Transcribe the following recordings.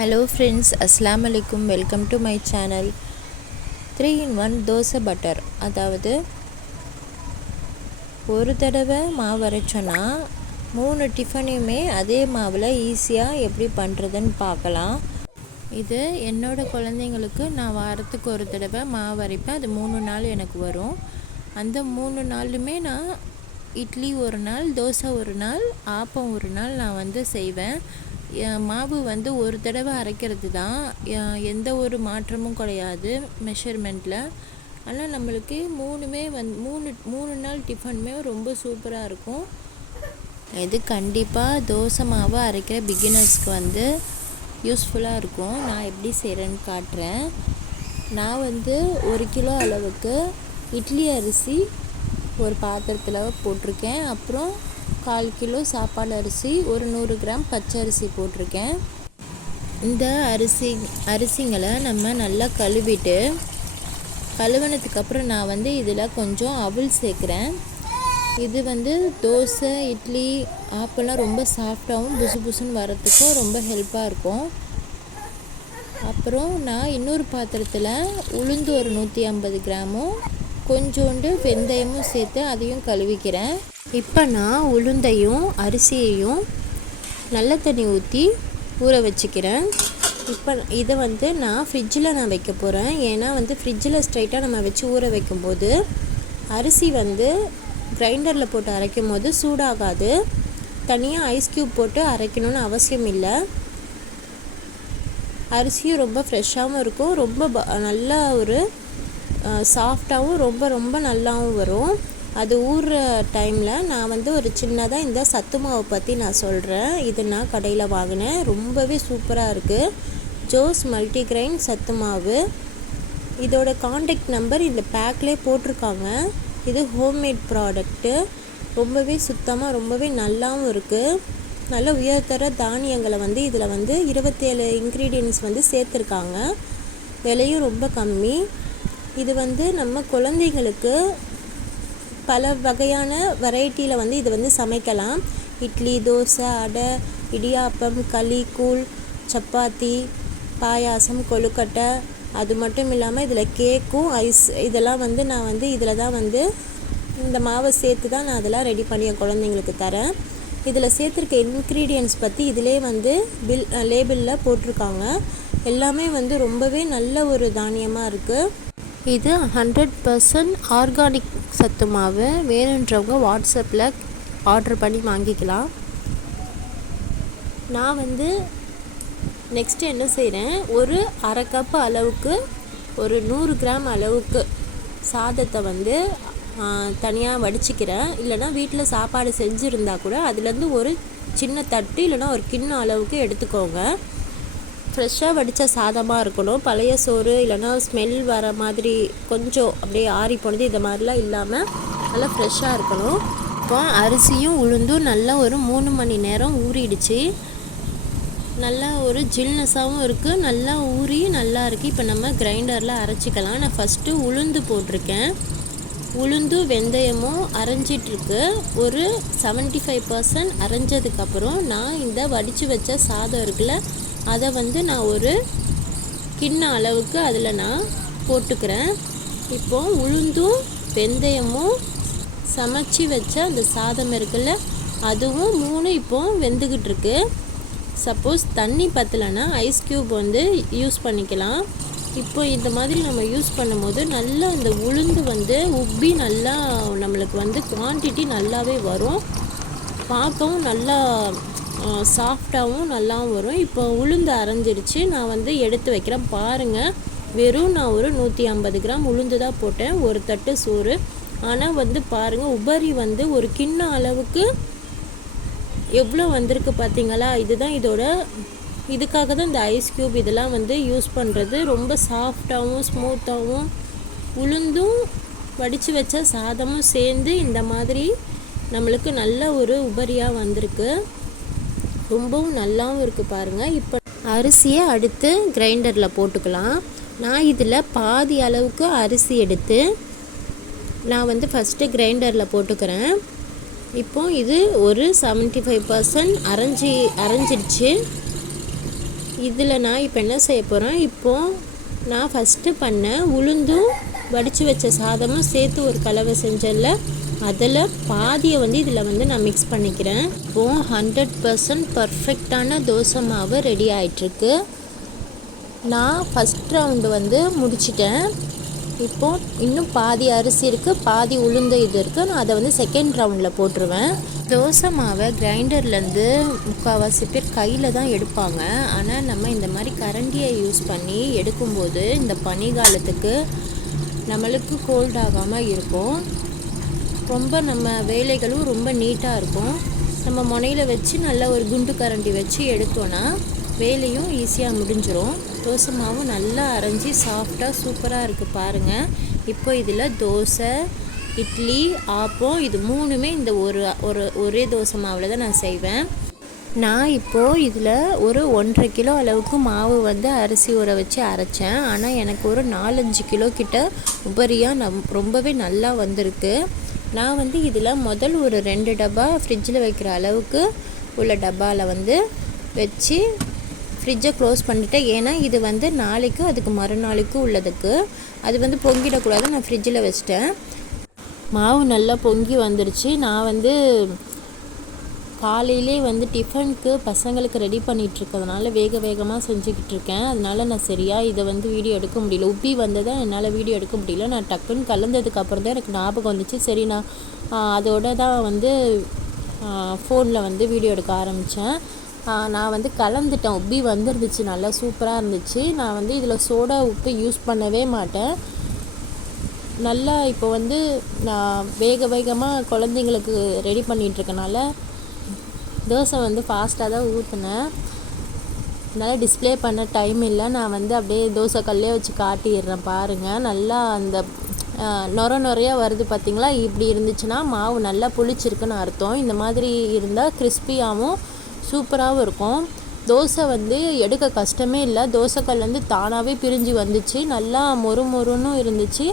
Hello friends, அஸ்ஸலாமு அலைக்கும். Welcome to my channel. 3 in 1 dosa butter. அதாவது ஒரு தடவை மாவு அரைச்சோன்னா 3 டிஃபனையுமே அதே மாவில் ஈஸியாக எப்படி பண்ணுறதுன்னு பார்க்கலாம். இது என்னோடய குழந்தைங்களுக்கு நான் வாரத்துக்கு ஒரு தடவை மாவு அரைப்பேன். அது 3 நாள் எனக்கு வரும். அந்த 3 நாளுமே நான் இட்லி ஒரு நாள், தோசை ஒரு நாள், ஆப்பம் ஒரு நாள் நான் செய்வேன். மாவு ஒரு தடவை அரைக்கிறது தான், எந்த ஒரு மாற்றமும் கிடையாது மெஷர்மெண்ட்டில். ஆனால் நம்மளுக்கு மூணுமே மூணு நாள் டிஃபனுமே ரொம்ப சூப்பராக இருக்கும். இது கண்டிப்பாக தோசை மாவு அரைக்கிற பிகினர்ஸ்க்கு யூஸ்ஃபுல்லாக இருக்கும். நான் எப்படி செய்கிறேன்னு காட்டுறேன். நான் 1 கிலோ அளவுக்கு இட்லி அரிசி ஒரு பாத்திரத்தில் போட்டிருக்கேன். அப்புறம் 1/4 கிலோ சாப்பாடு அரிசி, ஒரு 100 கிராம் பச்சரிசி போட்டிருக்கேன். இந்த அரிசிங்களை நம்ம நல்லா கழுவிட்டு, கழுவினதுக்கப்புறம் நான் இதில் கொஞ்சம் அவல் சேர்க்குறேன். இது தோசை, இட்லி, ஆப்பெல்லாம் ரொம்ப சாஃப்டாகவும் புசு புசுன்னு வரத்துக்கும் ரொம்ப ஹெல்ப்பாக இருக்கும். அப்புறம் நான் இன்னொரு பாத்திரத்தில் உளுந்து ஒரு 150 கிராமும் கொஞ்சோண்டு வெந்தயமும் சேர்த்து அதையும் கழுவிக்கிறேன். இப்போ நான் உளுந்தையும் அரிசியையும் நல்ல தண்ணி ஊற்றி ஊற வச்சுக்கிறேன். இப்போ இதை நான் ஃப்ரிட்ஜில் வைக்க போகிறேன். ஏன்னா ஃப்ரிட்ஜில் ஸ்ட்ரைட்டாக நம்ம வச்சு ஊற வைக்கும்போது அரிசி கிரைண்டரில் போட்டு அரைக்கும் போது சூடாகாது. தனியாக ஐஸ் க்யூப் போட்டு அரைக்கணும்னு அவசியம் இல்லை. அரிசியும் ரொம்ப ஃப்ரெஷ்ஷாகவும் இருக்கும், ரொம்ப நல்ல ஒரு சாஃப்டாகவும் ரொம்ப ரொம்ப நல்லாவும் வரும். அது ஊறுற டைமில் நான் ஒரு சின்னதாக இந்த சத்து மாவு பற்றி நான் சொல்கிறேன். இது நான் கடையில் வாங்கினேன், ரொம்பவே சூப்பராக இருக்குது. ஜோஸ் மல்டிகிரெயின் சத்து மாவு. இதோட காண்டாக்ட் நம்பர் இந்த பேக்லேயே போட்டிருக்காங்க. இது ஹோம்மேட் ப்ராடக்ட்டு, ரொம்பவே சுத்தமாக ரொம்பவே நல்லாவும் இருக்குது. நல்ல உயர்தர தானியங்களை இதில் 27 இன்க்ரீடியன்ட்ஸ் சேர்த்துருக்காங்க. விலையும் ரொம்ப கம்மி. இது நம்ம குழந்தைங்களுக்கு பல வகையான வெரைட்டியில் இது சமைக்கலாம். இட்லி, தோசை, அடை, இடியாப்பம், களி, கூழ், சப்பாத்தி, பாயாசம், கொழுக்கட்டை. அது மட்டும் இல்லாமல் இதில் கேக்கும், ஐஸ் இதெல்லாம் நான் இதில் தான் இந்த மாவை சேர்த்து தான் நான் அதெல்லாம் ரெடி பண்ணி என் குழந்தைங்களுக்கு தரேன். இதில் சேர்த்துருக்க இன்க்ரீடியன்ட்ஸ் பற்றி இதிலே லேபிளில் போட்டிருக்காங்க. எல்லாமே ரொம்பவே நல்ல ஒரு தானியமாக இருக்குது. இது 100% ஆர்கானிக் சத்து மாவு. வேணுன்றவங்க வாட்ஸ்அப்பில் ஆர்டர் பண்ணி வாங்கிக்கலாம். நான் நெக்ஸ்ட்டு என்ன செய்கிறேன், ஒரு அரை கப்பு அளவுக்கு ஒரு 100 கிராம் அளவுக்கு சாதத்தை தனியாக வடிச்சிக்கிறேன். இல்லைனா வீட்டில் சாப்பாடு செஞ்சுருந்தா கூட அதுலேருந்து ஒரு சின்ன தட்டு இல்லைனா ஒரு கிண்ணம் அளவுக்கு எடுத்துக்கோங்க. ஃப்ரெஷ்ஷாக வடித்த சாதமாக இருக்கணும். பழைய சோறு இல்லைனா ஸ்மெல் வர மாதிரி கொஞ்சம் அப்படியே ஆறி போனது இந்த மாதிரிலாம் இல்லாமல் நல்லா ஃப்ரெஷ்ஷாக இருக்கணும். இப்போ அரிசியும் உளுந்தும் நல்லா ஒரு 3 மணி நேரம் ஊறிடுச்சு. நல்லா ஒரு ஜில்னஸாகவும் இருக்குது, நல்லா ஊறி நல்லா இருக்குது. இப்போ நம்ம கிரைண்டரில் அரைச்சிக்கலாம். நான் ஃபஸ்ட்டு உளுந்து போட்டிருக்கேன். உளுந்து வெந்தயமும் அரைஞ்சிட்ருக்கு. ஒரு 75% அரைஞ்சதுக்கப்புறம் நான் இந்த வடித்து வச்ச சாதம் இருக்குல்ல, அதை நான் ஒரு கிண்ண அளவுக்கு அதில் நான் போட்டுக்கிறேன். இப்போ உளுந்தும் வெந்தயமும் சமைச்சி வச்ச அந்த சாதம் இருக்குல்ல, அதுவும் 3 இப்போ வெந்துக்கிட்டு இருக்கு. சப்போஸ் தண்ணி பற்றலைன்னா ஐஸ் க்யூப் யூஸ் பண்ணிக்கலாம். இப்போ இந்த மாதிரி நம்ம யூஸ் பண்ணும்போது நல்லா அந்த உளுந்து உப்பி நல்லா நம்மளுக்கு குவான்டிட்டி நல்லாவே வரும். பார்க்கவும் நல்லா சாஃப்டாகவும் நல்லாவும் வரும். இப்போ உளுந்து அரைஞ்சிடுச்சு. நான் எடுத்து வைக்கிறேன். பாருங்கள், வெறும் நான் ஒரு 150 கிராம் உளுந்து தான் போட்டேன், ஒரு தட்டு சோறு. ஆனால் பாருங்கள், உபரி ஒரு கிண்ணம் அளவுக்கு எவ்வளோ வந்திருக்கு பார்த்தீங்களா? இதுதான் இதுக்காக தான் இந்த ஐஸ் க்யூப் இதெல்லாம் யூஸ் பண்ணுறது. ரொம்ப சாஃப்டாகவும் ஸ்மூத்தாகவும் உளுந்தும் வடித்து வச்ச சாதமும் சேர்ந்து இந்த மாதிரி நம்மளுக்கு நல்ல ஒரு உபரியாக வந்திருக்கு. ரொம்பவும் நல்லாவும் இருக்குது பாருங்கள். இப்போ அரிசியை அடுத்து கிரைண்டரில் போட்டுக்கலாம். நான் இதில் பாதி அளவுக்கு அரிசி எடுத்து நான் ஃபஸ்ட்டு கிரைண்டரில் போட்டுக்கிறேன். இப்போ இது ஒரு 75% அரைஞ்சிடுச்சு. இதில் நான் இப்போ என்ன செய்ய போகிறேன், இப்போது நான் ஃபஸ்ட்டு பண்ண உளுந்தும் வடித்து வச்ச சாதமும் சேர்த்து ஒரு கலவை செஞ்சல அதில் பாதியை வந்து இதில் வந்து நான் மிக்ஸ் பண்ணிக்கிறேன். இப்போது 100% பர்ஃபெக்டான தோசை மாவு ரெடி ஆகிட்டுருக்கு. நான் ஃபஸ்ட் ரவுண்டு வந்து முடிச்சிட்டேன். இப்போது இன்னும் பாதி அரிசி இருக்குது, பாதி உளுந்து இது இருக்குது. நான் அதை வந்து செகண்ட் ரவுண்டில் போட்டுருவேன். தோசை மாவை கிரைண்டர்லேருந்து முக்கால்வாசி பேர் கையில் தான் எடுப்பாங்க. ஆனால் நம்ம இந்த மாதிரி கரண்டியை யூஸ் பண்ணி எடுக்கும்போது இந்த பனிகாலத்துக்கு நம்மளுக்கு கோல்ட் ஆகாமல் இருக்கும். ரொம்ப நம்ம வேலைகளும் ரொம்ப நீட்டாக இருக்கும். நம்ம முனையில் வச்சு நல்லா ஒரு குண்டு கரண்டி வச்சு எடுத்தோன்னா வேலையும் ஈஸியாக முடிஞ்சிடும். தோசை மாவும் நல்லா அரைஞ்சி சாஃப்டாக சூப்பராக இருக்குது பாருங்கள். இப்போ இதில் தோசை, இட்லி, ஆப்பம் இது மூணுமே இந்த ஒரே தோசை மாவில் தான் நான் செய்வேன். நான் இப்போது இதில் ஒரு 1.5 கிலோ அளவுக்கு மாவு வந்து அரிசி ஊற வச்சு அரைச்சேன். ஆனால் எனக்கு ஒரு 4-5 கிலோ கிட்ட உபரியாக ரொம்பவே நல்லா வந்திருக்கு. நான் வந்து இதில் முதல் ஒரு 2 டப்பா ஃப்ரிட்ஜில் வைக்கிற அளவுக்கு உள்ள டப்பாவில் வந்து வச்சு ஃப்ரிட்ஜை க்ளோஸ் பண்ணிவிட்டேன். ஏன்னா இது வந்து நாளைக்கும் அதுக்கு மறுநாளைக்கும் உள்ளதுக்கு அது வந்து பொங்கிடக்கூடாது. நான் ஃப்ரிட்ஜில் வச்சிட்டேன். மாவு நல்லா பொங்கி வந்துடுச்சு. நான் வந்து காலையிலே வந்து டிஃபனுக்கு பசங்களுக்கு ரெடி பண்ணிகிட்ருக்கிறதுனால வேகமாக செஞ்சுக்கிட்டு இருக்கேன். அதனால நான் சரியாக இதை வந்து வீடியோ எடுக்க முடியல. உப்பி வந்ததை என்னால் வீடியோ எடுக்க முடியல. நான் டக்குன்னு கலந்ததுக்கு அப்புறம் தான் எனக்கு ஞாபகம் வந்துச்சு. சரி, நான் அதோட தான் வந்து ஃபோனில் வந்து வீடியோ எடுக்க ஆரம்பித்தேன். நான் வந்து கலந்துட்டேன். உப்பி வந்துருந்துச்சு, நல்லா சூப்பராக இருந்துச்சு. நான் வந்து இதில் சோடா உப்பு யூஸ் பண்ணவே மாட்டேன். நல்லா இப்போ வந்து நான் வேகமாக குழந்தைங்களுக்கு ரெடி பண்ணிகிட்ருக்கனால தோசை வந்து ஃபாஸ்ட்டாக தான் ஊற்றினேன். என்னால் டிஸ்பிளே பண்ண டைம் இல்லை. நான் வந்து அப்படியே தோசை கல்லே வச்சு காட்டிடுறேன் பாருங்கள். நல்லா அந்த நுரையாக வருது பார்த்திங்களா. இப்படி இருந்துச்சுன்னா மாவு நல்லா புளிச்சிருக்குன்னு அர்த்தம். இந்த மாதிரி இருந்தால் கிறிஸ்பியாகவும் சூப்பராகவும் இருக்கும். தோசை வந்து எடுக்க கஷ்டமே இல்லை. தோசைக்கல் வந்து தானாகவே பிரிஞ்சு வந்துச்சு. நல்லா மொறுன்னு இருந்துச்சு,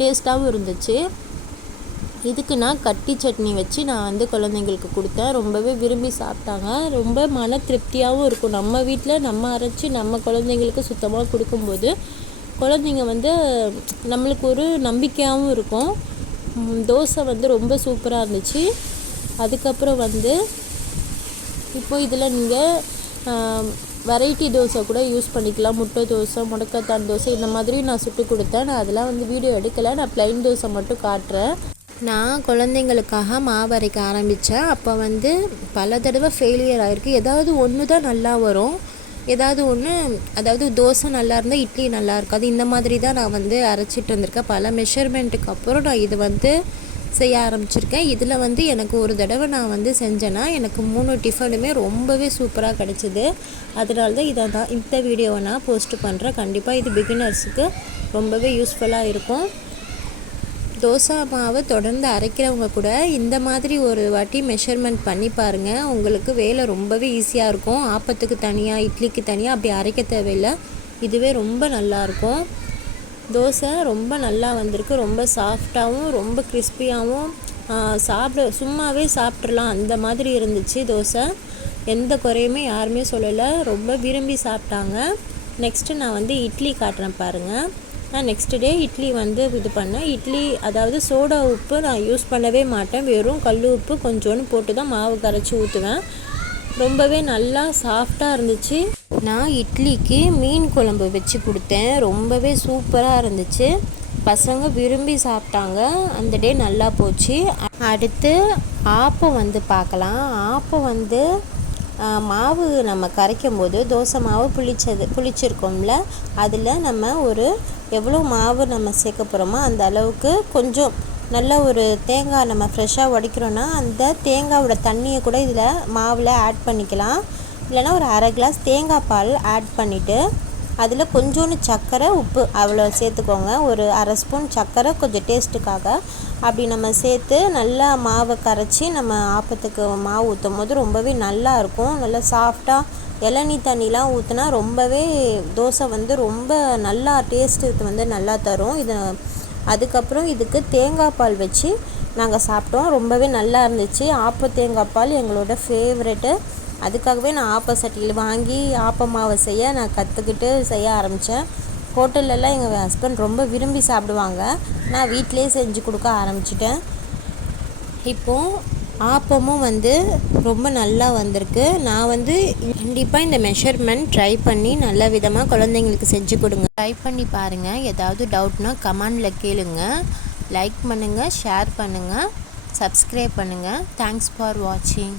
டேஸ்ட்டாகவும் இருந்துச்சு. இதுக்கு நான் கட்டி சட்னி வச்சு நான் வந்து குழந்தைங்களுக்கு கொடுத்தேன். ரொம்பவே விரும்பி சாப்பிட்டாங்க. ரொம்ப மன திருப்தியாகவும் இருக்கும். நம்ம வீட்டில் நம்ம அரைச்சி நம்ம குழந்தைங்களுக்கு சுத்தமாக கொடுக்கும்போது குழந்தைங்க வந்து நம்மளுக்கு ஒரு நம்பிக்கையாகவும் இருக்கும். தோசை வந்து ரொம்ப சூப்பராக இருந்துச்சு. அதுக்கப்புறம் வந்து இப்போ இதில் நீங்கள் வெரைட்டி தோசை கூட யூஸ் பண்ணிக்கலாம். முட்டை தோசை, முடக்கத்தான் தோசை இந்த மாதிரி நான் சுட்டு கொடுத்தேன். நான் அதெல்லாம் வந்து வீடியோ எடுக்கலை. நான் ப்ளைன் தோசை மட்டும் காட்டுறேன். நான் குழந்தைங்களுக்காக மாவு அரைக்க ஆரம்பித்தேன். அப்போ வந்து பல தடவை ஃபெயிலியர் ஆகிருக்கு. ஏதாவது ஒன்று தான் நல்லா வரும், ஏதாவது ஒன்று, அதாவது தோசை நல்லா இருந்தால் இட்லி நல்லா இருக்காது. இந்த மாதிரி தான் நான் வந்து அரைச்சிட்டு இருந்திருக்கேன். பல மெஷர்மெண்ட்டுக்கு அப்புறம் நான் இது வந்து செய்ய ஆரம்பிச்சிருக்கேன். இதில் வந்து எனக்கு ஒரு தடவை நான் வந்து செஞ்சேன்னா எனக்கு 3 டிஃபனுமே ரொம்பவே சூப்பராக கிடச்சிது. அதனால தான் இந்த வீடியோவை நான் போஸ்ட் பண்ணுறேன். கண்டிப்பாக இது பிகினர்ஸுக்கு ரொம்பவே யூஸ்ஃபுல்லாக இருக்கும். தோசை மாவு தொடர்ந்து அரைக்கிறவங்க கூட இந்த மாதிரி ஒரு வாட்டி மெஷர்மெண்ட் பண்ணி பாருங்கள். உங்களுக்கு வேலை ரொம்பவே ஈஸியாக இருக்கும். ஆப்பத்துக்கு தனியாக, இட்லிக்கு தனியாக அப்படி அரைக்க தேவையில்லை. இதுவே ரொம்ப நல்லாயிருக்கும். தோசை ரொம்ப நல்லா வந்திருக்கு. ரொம்ப சாஃப்டாகவும் ரொம்ப கிறிஸ்பியாகவும் சும்மாவே சாப்பிட்றலாம் அந்த மாதிரி இருந்துச்சு தோசை. எந்த குறையுமே யாருமே சொல்லலை. ரொம்ப விரும்பி சாப்பிட்டாங்க. நெக்ஸ்ட்டு நான் வந்து இட்லி காட்டுறேன் பாருங்கள். நான் நெக்ஸ்ட் டே இட்லி வந்து இது பண்ணேன். இட்லி அதாவது சோடா உப்பு நான் யூஸ் பண்ணவே மாட்டேன். வெறும் கல் உப்பு கொஞ்சோன்னு போட்டு தான் மாவு கரைச்சி ஊற்றுவேன். ரொம்பவே நல்லா சாஃப்டாக இருந்துச்சு. நான் இட்லிக்கு மீன் குழம்பு வச்சு கொடுத்தேன். ரொம்பவே சூப்பராக இருந்துச்சு. பசங்க விரும்பி சாப்பிட்டாங்க. அந்த டே நல்லா போச்சு. அடுத்து ஆப்பம் வந்து பார்க்கலாம். ஆப்பம் வந்து மாவு நம்ம கரைக்கும் போது தோசை மாவு புளிச்சிருக்கோம்ல, அதில் நம்ம எவ்வளோ மாவு நம்ம சேர்க்க போகிறோமோ அந்த அளவுக்கு கொஞ்சம் நல்ல ஒரு தேங்காய் நம்ம ஃப்ரெஷ்ஷாக உடைக்கிறோன்னா அந்த தேங்காயோட தண்ணியை கூட இதில் மாவில் ஆட் பண்ணிக்கலாம். இல்லைனா ஒரு 1/2 கிளாஸ் தேங்காய் பால் ஆட் பண்ணிவிட்டு அதில் கொஞ்சோண்டு சர்க்கரை, உப்பு அவ்வளோ சேர்த்துக்கோங்க. ஒரு 1/2 ஸ்பூன் சர்க்கரை கொஞ்சம் டேஸ்ட்டுக்காக அப்படி நம்ம சேர்த்து நல்லா மாவை கரைச்சி நம்ம ஆப்பத்துக்கு மாவு ஊற்றும் போது ரொம்பவே நல்லா இருக்கும். நல்லா சாஃப்டாக இளநீ தண்ணிலாம் ஊற்றினா ரொம்பவே தோசை வந்து ரொம்ப நல்லா டேஸ்ட்டு வந்து நல்லா தரும். அதுக்கப்புறம் இதுக்கு தேங்காய் பால் வச்சு நாங்கள் சாப்பிட்டோம். ரொம்பவே நல்லா இருந்துச்சு. தேங்காய் பால் எங்களோட ஃபேவரெட்டு. அதுக்காகவே நான் ஆப்ப சட்டியில் வாங்கி ஆப்ப மாவை செய்ய நான் கற்றுக்கிட்டு செய்ய ஆரம்பித்தேன். ஹோட்டல்லலாம் எங்கள் ஹஸ்பண்ட் ரொம்ப விரும்பி சாப்பிடுவாங்க. நான் வீட்டிலே செஞ்சு கொடுக்க ஆரம்பிச்சிட்டேன். இப்போது ஆப்பமும் ரொம்ப நல்லா வந்திருக்கு. நான் கண்டிப்பாக இந்த மெஷர்மெண்ட் ட்ரை பண்ணி நல்ல விதமாக குழந்தைங்களுக்கு செஞ்சு கொடுங்க. ட்ரை பண்ணி பாருங்கள். ஏதாவது டவுட்னா கமெண்டில் கேளுங்க. லைக் பண்ணுங்கள், ஷேர் பண்ணுங்கள், சப்ஸ்கிரைப் பண்ணுங்கள். தேங்க்ஸ் ஃபார் வாட்சிங்.